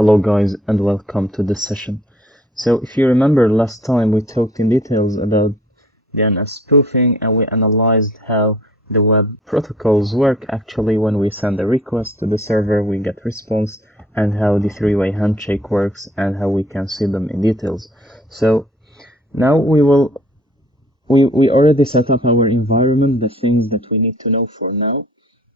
Hello guys and welcome to this session. So if you remember last time we talked in details about DNS spoofing and we analyzed how the web protocols work actually. When we send a request to the server we get response, and how the three-way handshake works and how we can see them in details. So now we already set up our environment, the things that we need to know for now,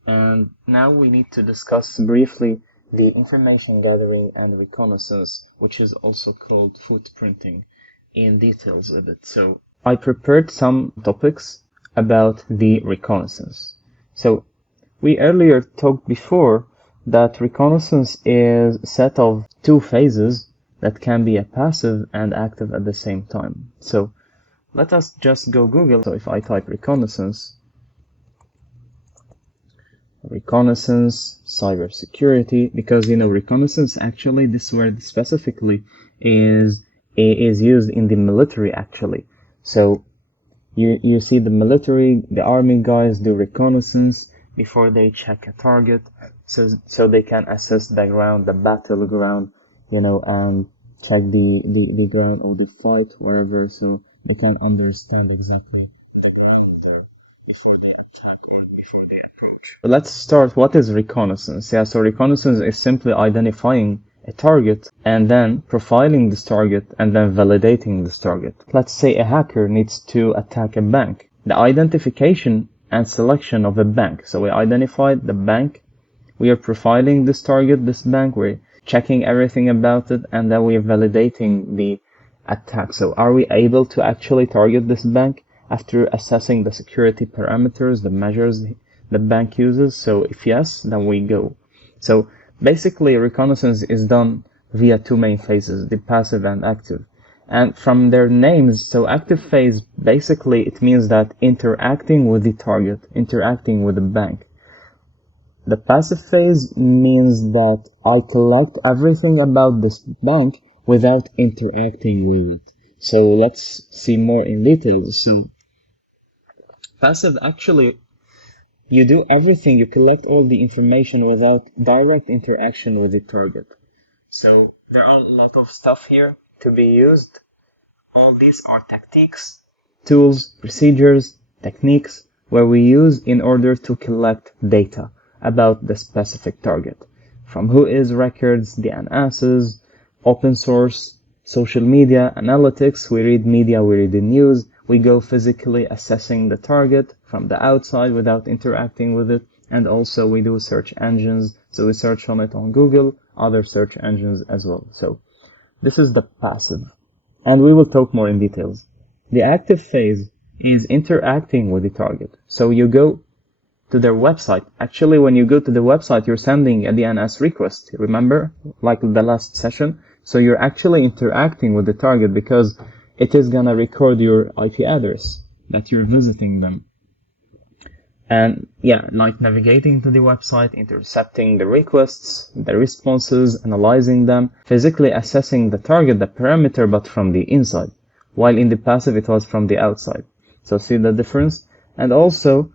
and now we need to discuss briefly the information gathering and reconnaissance, which is also called footprinting, in details a bit. So I prepared some topics about the reconnaissance. So we earlier talked before that reconnaissance is a set of two phases that can be a passive and active at the same time. So let us just go Google. So if I type reconnaissance, cybersecurity, because reconnaissance actually, this word specifically is used in the military actually. So you see the military, the army guys do reconnaissance before they check a target, so they can assess the ground, the battleground, and check the ground or the fight wherever, so they can understand exactly the ground there before they attack or before they approach. But let's start. What is reconnaissance? So reconnaissance is simply identifying a target and then profiling this target and then validating this target. Let's say a hacker needs to attack a bank. The identification and selection of a bank. So we identified the bank, we are profiling this target, this bank, we're checking everything about it, and then we are validating the attack. So are we able to actually target this bank after assessing the security parameters, the measures the bank uses? So if yes, then we go. So basically reconnaissance is done via two main phases, the passive and active. And from their names, so active phase, basically it means that interacting with the target, interacting with the bank. The passive phase means that I collect everything about this bank without interacting with it. So let's see more in details. So passive, actually, you do everything, you collect all the information without direct interaction with the target. So there are a lot of stuff here to be used. All these are tactics, tools, procedures, techniques where we use in order to collect data about the specific target. From whois records, DNSs, open source, social media, analytics, we read media, we read the news, we go physically assessing the target from the outside without interacting with it, and also we do search engines, so we search on it on Google, other search engines as well. So this is the passive, and we will talk more in details. The active phase is interacting with the target. So you go to their website. Actually, when you go to the website, you're sending a DNS request, remember, like the last session? So you're actually interacting with the target because it is gonna record your IP address that you're visiting them. And yeah, like navigating to the website, intercepting the requests, the responses, analyzing them, physically assessing the target, the parameter, but from the inside, while in the passive it was from the outside. So see the difference? And also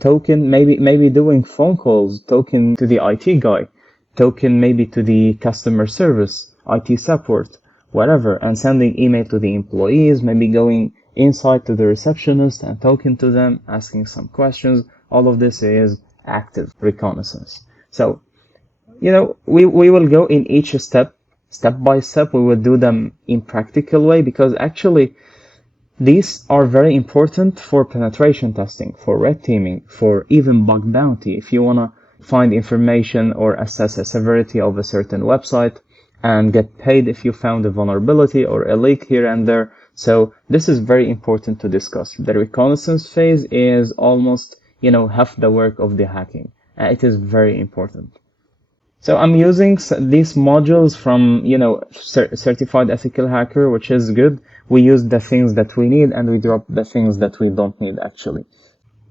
token, maybe doing phone calls, token to the IT guy, token maybe to the customer service, IT support, whatever, and sending email to the employees, maybe going inside to the receptionist and talking to them, asking some questions. All of this is active reconnaissance. So, we will go in each step by step. We will do them in practical way because actually these are very important for penetration testing, for red teaming, for even bug bounty. If you want to find information or assess a severity of a certain website and get paid if you found a vulnerability or a leak here and there. So this is very important to discuss. The reconnaissance phase is almost, half the work of the hacking. It is very important. So I'm using these modules from, Certified Ethical Hacker, which is good. We use the things that we need and we drop the things that we don't need actually.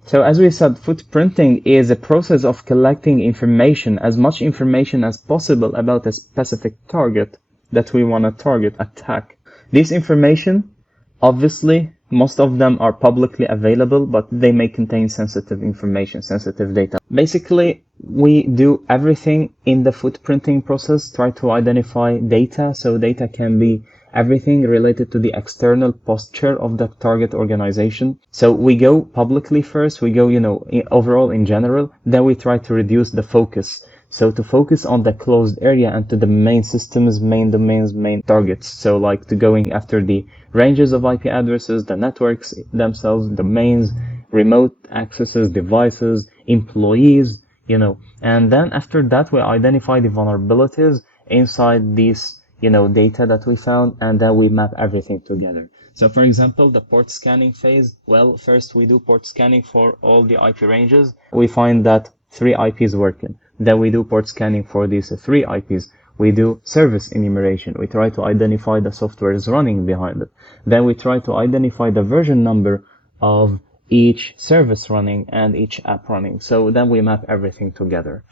So as we said, footprinting is a process of collecting information, as much information as possible about a specific target that we want to target, attack. This information obviously Most of them are publicly available, but they may contain sensitive information, sensitive data. Basically, we do everything in the footprinting process, try to identify data. So data can be everything related to the external posture of the target organization. So we go publicly first, we go, overall in general, then we try to reduce the focus. So to focus on the closed area and to the main systems, main domains, main targets. So like to going after the ranges of IP addresses, the networks themselves, domains, remote accesses, devices, employees, and then after that we identify the vulnerabilities inside these, data that we found, and then we map everything together. So for example, the port scanning phase, well, first we do port scanning for all the IP ranges. We find that 3 IPs working. Then we do port scanning for these 3 IPs. We do service enumeration. We try to identify the software is running behind it. Then we try to identify the version number of each service running and each app running. So then we map everything together.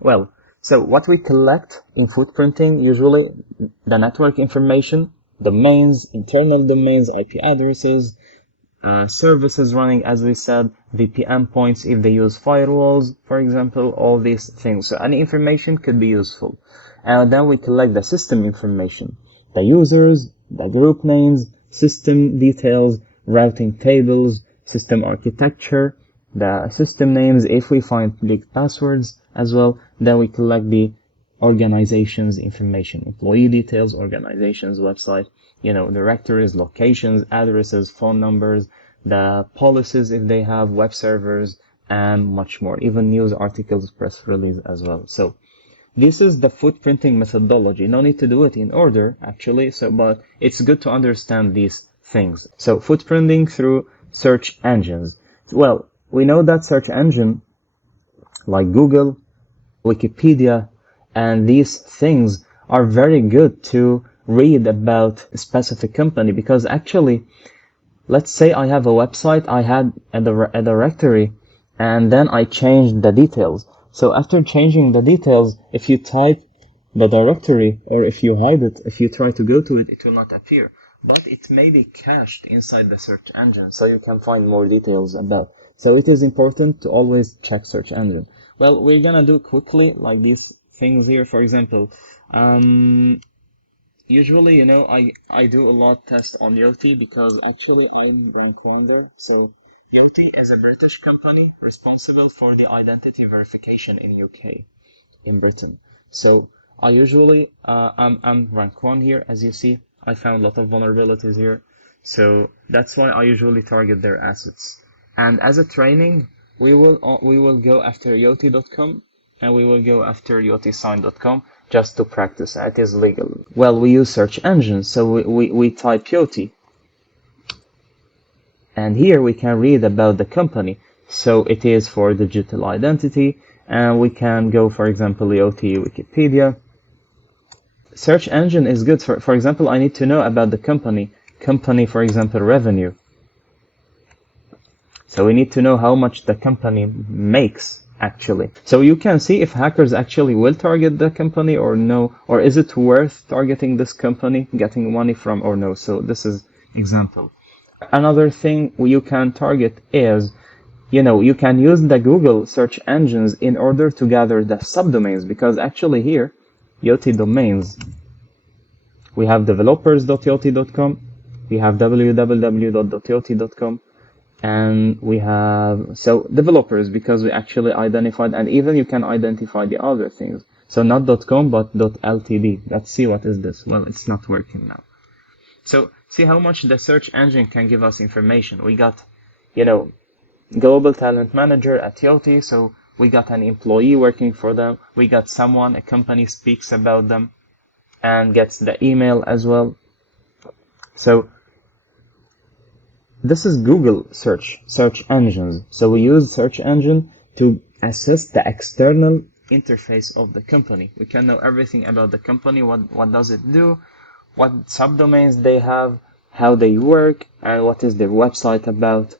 Well, so what we collect in footprinting, usually the network information, domains, internal domains, IP addresses, services running, as we said, VPN points if they use firewalls, for example, all these things. So any information could be useful. And then we collect the system information, the users, the group names, system details, routing tables, system architecture, the system names, if we find leaked passwords as well. Then we collect the organization's information, employee details, organization's website, directories, locations, addresses, phone numbers, the policies if they have, web servers, and much more, even news articles, press release as well. So this is the footprinting methodology. No need to do it in order, actually, but it's good to understand these things. So footprinting through search engines. Well, we know that search engine like Google, Wikipedia, and these things are very good to read about a specific company, because actually, let's say I have a website, I had a directory, and then I changed the details. So after changing the details, if you type the directory or if you hide it, if you try to go to it, it will not appear. But it may be cached inside the search engine, so you can find more details about. So it is important to always check search engine. Well, we're gonna do quickly like these things here. For example, usually, I do a lot test on Yoti because actually I'm rank 1 there. So Yoti is a British company responsible for the identity verification in UK, in Britain. So I usually, I'm rank 1 here, as you see. I found a lot of vulnerabilities here. So that's why I usually target their assets. And as a training, we will go after yoti.com and we will go after yotisign.com just to practice. And it is legal. Well, we use search engines, so we type Yoti. And here we can read about the company. So it is for digital identity, and we can go, for example, Yoti Wikipedia. Search engine is good for example, I need to know about the company, for example, revenue. So we need to know how much the company makes, actually. So you can see if hackers actually will target the company or no, or is it worth targeting this company, getting money from or no. So this is example. Another thing you can target is, you can use the Google search engines in order to gather the subdomains, because actually here, Yoti domains, we have developers.yoti.com, we have www.yoti.com, and we have, so developers, because we actually identified, and even you can identify the other things. So not .com, but .ltd. Let's see what is this. Well, it's not working now. So see how much the search engine can give us information. We got, global talent manager at Yoti, so we got an employee working for them. We got someone, a company speaks about them and gets the email as well. So this is Google search engines. So we use search engine to assess the external interface of the company. We can know everything about the company, what does it do, what subdomains they have, how they work, and what is their website about.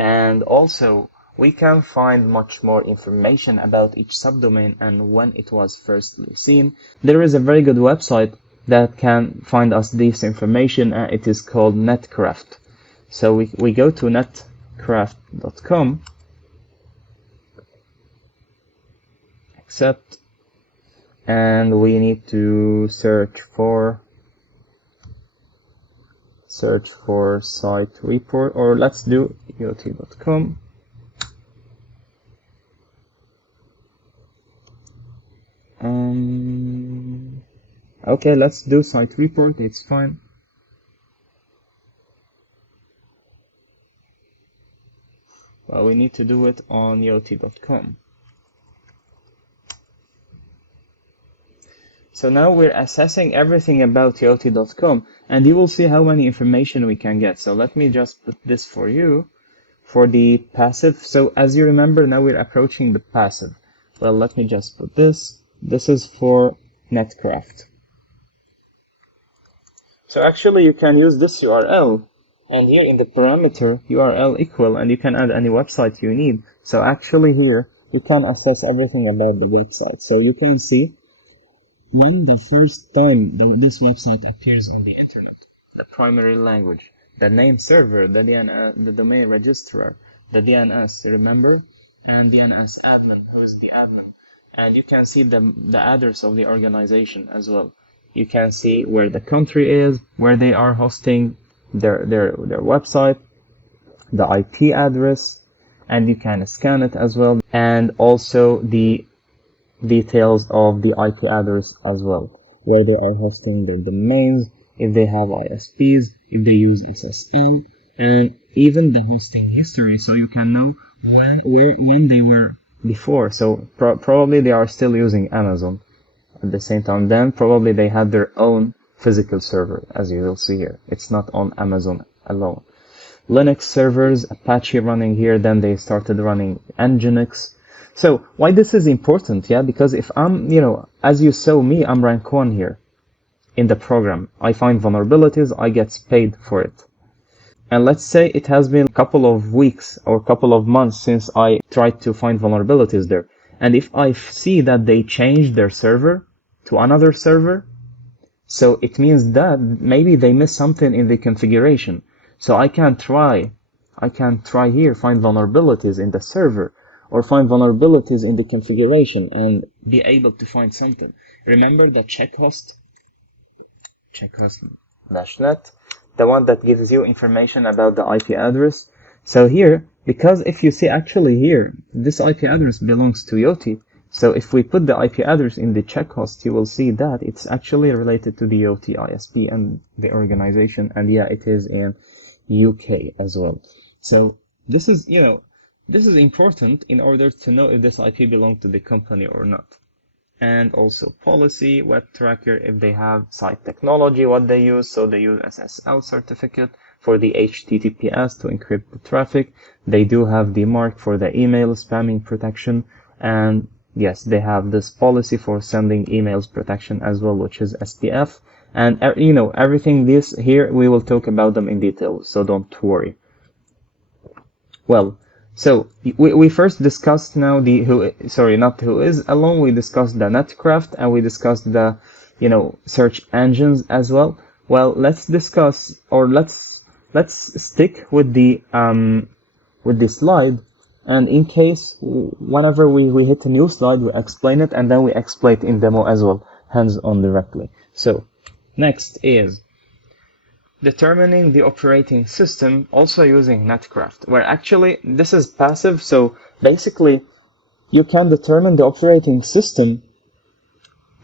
And also, we can find much more information about each subdomain and when it was firstly seen. There is a very good website that can find us this information, and it is called Netcraft. So we go to netcraft.com, accept, and we need to search for site report, or let's do iot.com. Okay, let's do site report, it's fine. Well, we need to do it on iot.com. So now we're assessing everything about iot.com, and you will see how many information we can get. So let me just put this for you for the passive. So as you remember, now we're approaching the passive. Well, let me just put this. This is for Netcraft. So actually you can use this URL, and here in the parameter URL equal, and you can add any website you need. So actually here you can assess everything about the website. So you can see when the first time this website appears on the internet, the primary language, the name server, the DNS, the domain registrar, the DNS, remember, and DNS admin, who is the admin, and you can see the address of the organization as well. You can see where the country is, where they are hosting their website, the IP address, and you can scan it as well, and also the details of the IP address as well, where they are hosting their domains, if they have ISPs, if they use SSL, and even the hosting history, so you can know when they were before. So probably they are still using Amazon at the same time. Then probably they had their own physical server, as you will see here. It's not on Amazon alone. Linux servers, Apache running here, then they started running Nginx. So why this is important, yeah? Because if I'm, as you saw me, I'm rank 1 here in the program. I find vulnerabilities, I get paid for it. And let's say it has been a couple of weeks or a couple of months since I tried to find vulnerabilities there. And if I see that they changed their server to another server, so it means that maybe they missed something in the configuration. So I can try here, find vulnerabilities in the server, or find vulnerabilities in the configuration and be able to find something. Remember the checkhost-net, the one that gives you information about the IP address. So here, because if you see actually here, this IP address belongs to IoT. So if we put the IP address in the checkhost, you will see that it's actually related to the IoT ISP and the organization. And yeah, it is in UK as well. So this is, this is important in order to know if this IP belongs to the company or not. And also policy, web tracker, if they have site technology, what they use. So they use SSL certificate for the HTTPS to encrypt the traffic. They do have the mark for the email spamming protection. And yes, they have this policy for sending emails protection as well, which is SPF. And everything this here, we will talk about them in detail, so don't worry. Well, so we first discussed now the not who is alone. We discussed the Netcraft, and we discussed the search engines as well. Well, let's discuss, or let's stick with the slide, and in case whenever we hit a new slide, we explain it, and then we explain it in demo as well, hands-on directly. So next is determining the operating system, also using Netcraft, where actually this is passive. So basically you can determine the operating system,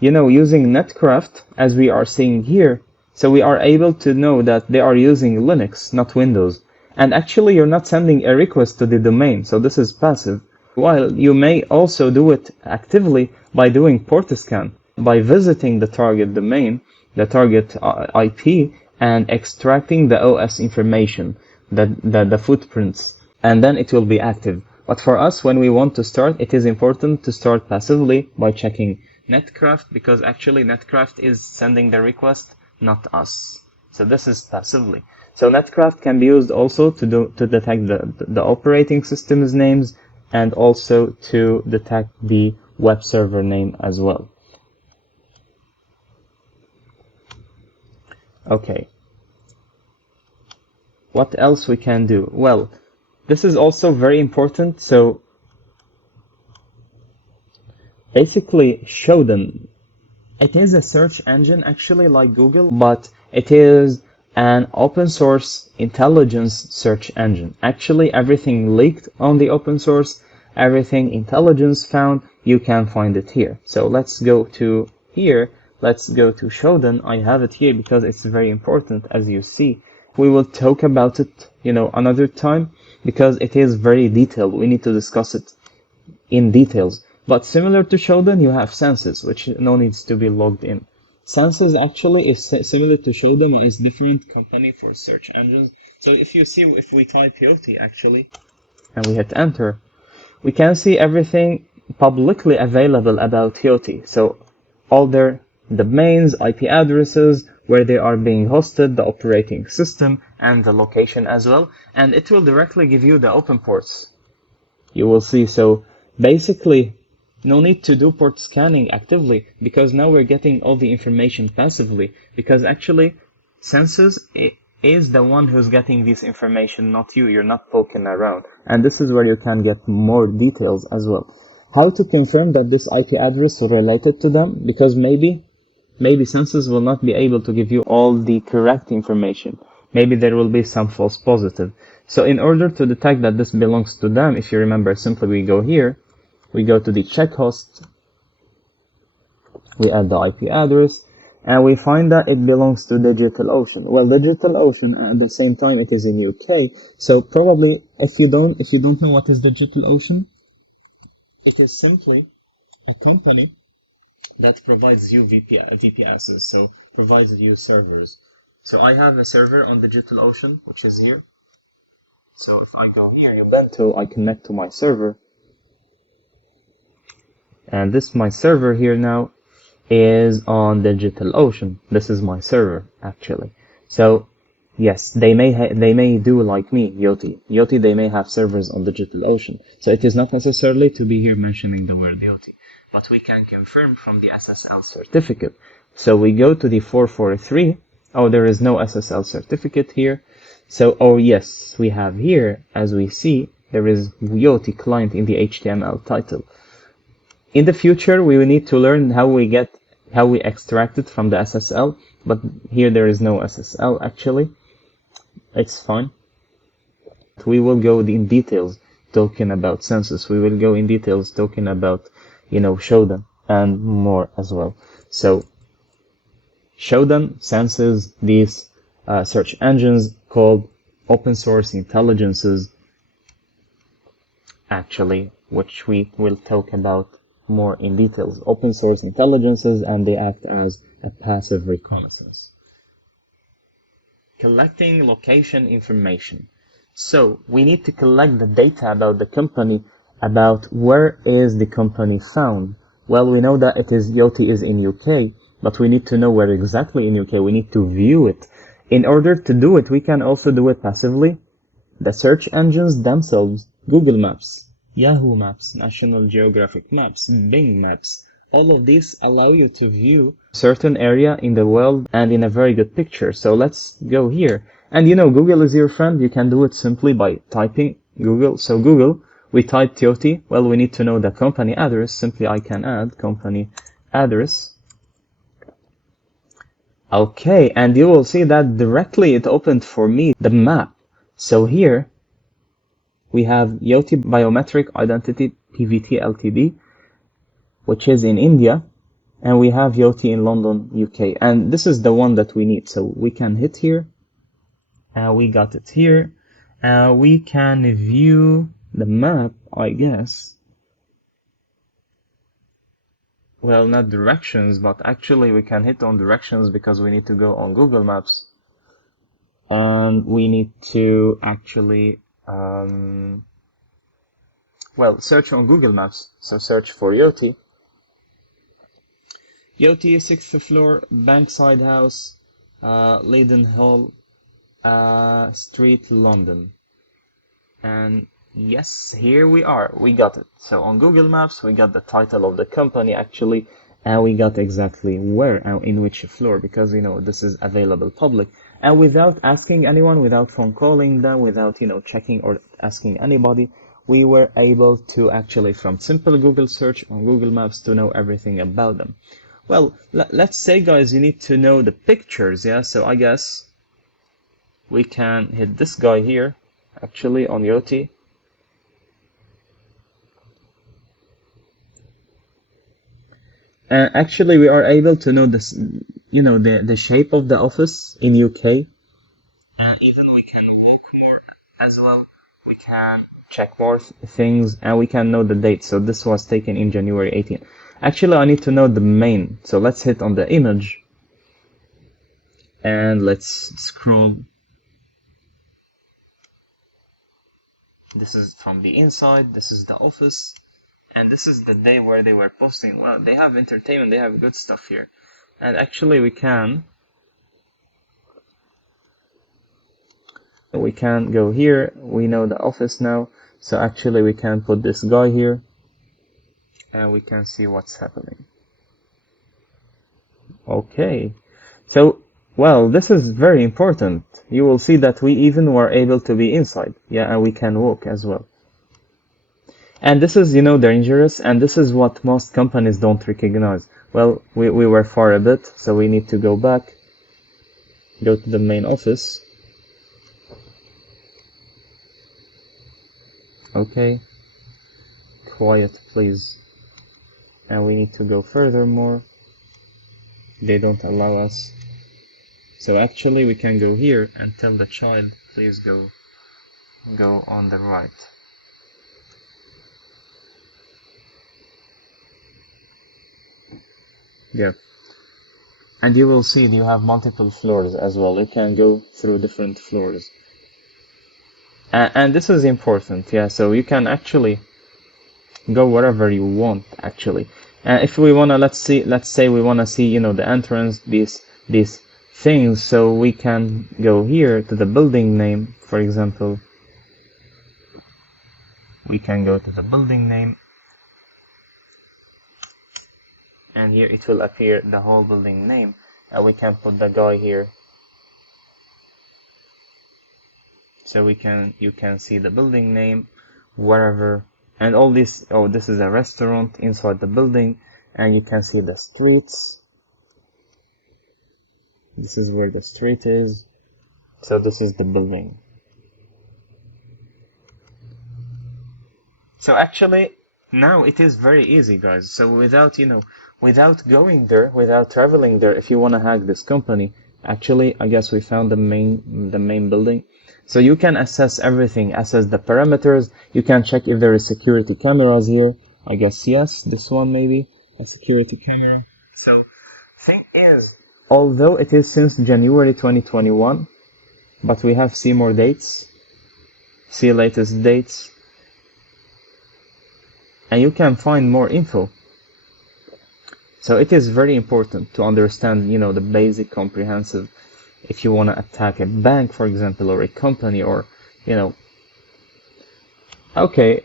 using Netcraft, as we are seeing here. So we are able to know that they are using Linux, not Windows. And actually you're not sending a request to the domain, so this is passive. While you may also do it actively by doing port scan, by visiting the target domain, the target IP, and extracting the OS information, the footprints, and then it will be active. But for us, when we want to start, it is important to start passively by checking Netcraft, because actually Netcraft is sending the request, not us. So this is passively. So Netcraft can be used also to detect the operating system's names, and also to detect the web server name as well. Okay. what else we can do? Well, this is also very important. So basically, Shodan, it is a search engine actually like Google, but it is an open source intelligence search engine. Actually, everything leaked on the open source, everything intelligence found, you can find it here. So let's go to here. Let's go to Shodan. I have it here because it's very important, as you see. We will talk about it, another time, because it is very detailed. We need to discuss it in details. But similar to Shodan, you have Census, which no needs to be logged in. Census actually is similar to Shodan, but it's different company for search engines. So if you see, if we type Yoti actually, and we hit enter, we can see everything publicly available about Yoti. So all their domains, IP addresses, where they are being hosted, the operating system, and the location as well. And it will directly give you the open ports. You will see. So basically, no need to do port scanning actively, because now we're getting all the information passively, because actually Census is the one who's getting this information, not you. You're not poking around. And this is where you can get more details as well. How to confirm that this IP address is related to them, because maybe Census will not be able to give you all the correct information. Maybe there will be some false positive. So in order to detect that this belongs to them, if you remember, simply we go here, we go to the check host, we add the IP address, and we find that it belongs to DigitalOcean. Well, DigitalOcean at the same time it is in UK, so probably if you don't know what is DigitalOcean, it is simply a company that provides you VPSs, so provides you servers. So I have a server on DigitalOcean, which is here. So if I go here, Ubuntu, I connect to my server. And this my server here now is on DigitalOcean. This is my server actually. So yes, they may do like me, Yoti, they may have servers on DigitalOcean. So it is not necessarily to be here mentioning the word Yoti, but we can confirm from the SSL certificate. So we go to the 443. Oh, there is no SSL certificate here. So, oh yes, we have here, as we see, there is Yoti client in the HTML title. In the future, we will need to learn how we extract it from the SSL, but here there is no SSL actually. It's fine. We will go in details talking about Census. We will go in details talking about, Shodan and more as well. So Shodan, Census, these search engines called open source intelligences, actually, which we will talk about more in details. Open source intelligences, and they act as a passive reconnaissance. Collecting location information. So we need to collect the data about the company, about where is the company found. Well, we know that Yoti is in UK, but we need to know where exactly in UK. We need to view it. In order to do it, we can also do it passively. The search engines themselves, Google Maps, Yahoo Maps, National Geographic Maps, Bing Maps, all of these allow you to view certain area in the world and in a very good picture. So let's go here. And Google is your friend. You can do it simply by typing Google. So Google, we type Yoti. Well, we need to know the company address. Simply I can add company address. Okay, and you will see that directly it opened for me the map. So here we have Yoti Biometric Identity PVT Ltd, which is in India, and we have Yoti in London, UK. And this is the one that we need. So we can hit here, and we got it here. We can view the map, I guess. Well, not directions, but actually we can hit on directions because we need to go on Google Maps. And we need to actually, search on Google Maps. So search for Yoti. Yoti, 6th floor, Bankside House, Leadenhall Street, London. And yes, here we are. We got it. So on Google Maps, we got the title of the company actually, and we got exactly where, in which floor, because this is available public, and without asking anyone, without phone calling them, without checking or asking anybody, we were able to actually, from simple Google search on Google Maps, to know everything about them. Well, let's say, guys, you need to know the pictures, yeah? So I guess we can hit this guy here, actually, on Yoti. And actually, we are able to know this, the shape of the office in UK, and even we can walk more as well. We can check more things, and we can know the date. So this was taken in January 18. Actually, I need to know the main. So let's hit on the image, and let's scroll. This is from the inside. This is the office. And this is the day where they were posting. Well, they have entertainment, they have good stuff here. And actually we can go here. We know the office now. So actually we can put this guy here, and we can see what's happening. Okay. So, well, this is very important. You will see that we even were able to be inside. Yeah, and we can walk as well. And this is, dangerous, and this is what most companies don't recognize. Well, we were far a bit, so we need to go back, go to the main office. Okay, quiet please. And we need to go furthermore. They don't allow us. So actually we can go here and tell the child, please go on the right. Yeah, and you will see you have multiple floors as well. You can go through different floors, and this is important. Yeah, so you can actually go wherever you want actually. And if we wanna, let's say we wanna see the entrance, these things, so we can go here to the building name, for example. We can go to the building name. And here it will appear the whole building name, and we can put the guy here, so you can see the building name wherever, and all this. Oh, this is a restaurant inside the building, and you can see the streets. This is where the street is, so this is the building. So actually now it is very easy, guys. So without going there, without traveling there, if you want to hack this company, actually, I guess we found the main building. So you can assess everything, assess the parameters. You can check if there is security cameras here. I guess yes, this one maybe a security camera. So thing is, although it is since January 2021, but we have see more dates, see latest dates, and you can find more info. So it is very important to understand, the basic comprehensive, if you want to attack a bank, for example, or a company, or, Okay,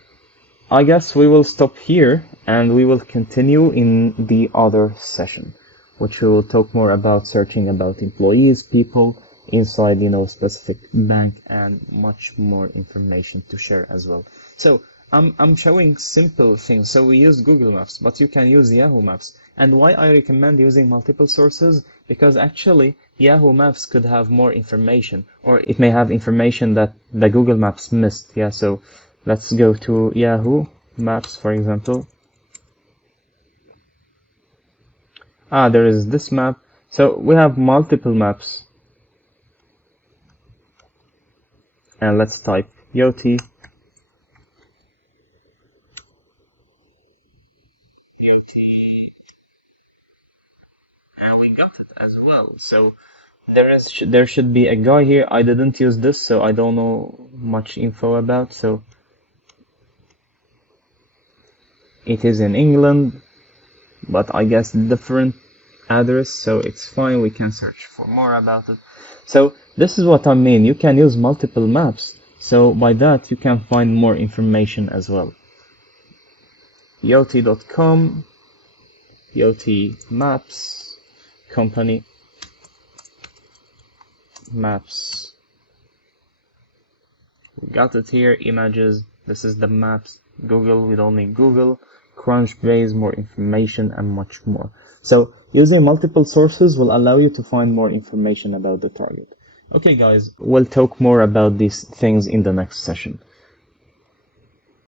I guess we will stop here, and we will continue in the other session, which we will talk more about searching about employees, people inside, specific bank, and much more information to share as well. So I'm showing simple things. So we used Google Maps, but you can use Yahoo Maps. And why I recommend using multiple sources? Because actually Yahoo Maps could have more information, or it may have information that the Google Maps missed. Yeah, so let's go to Yahoo Maps, for example. There is this map. So we have multiple maps. And let's type Yoti. Yoti, and we got it as well. So there should be a guy here. I didn't use this, so I don't know much info about. So it is in England, but I guess different address, so it's fine. We can search for more about it. So this is what I mean. You can use multiple maps, so by that you can find more information as well. Yoti.com, BOT maps, company, maps. We got it here, images. This is the maps. Google, we don't need Google. Crunchbase, more information, and much more. So using multiple sources will allow you to find more information about the target. Okay guys, we'll talk more about these things in the next session.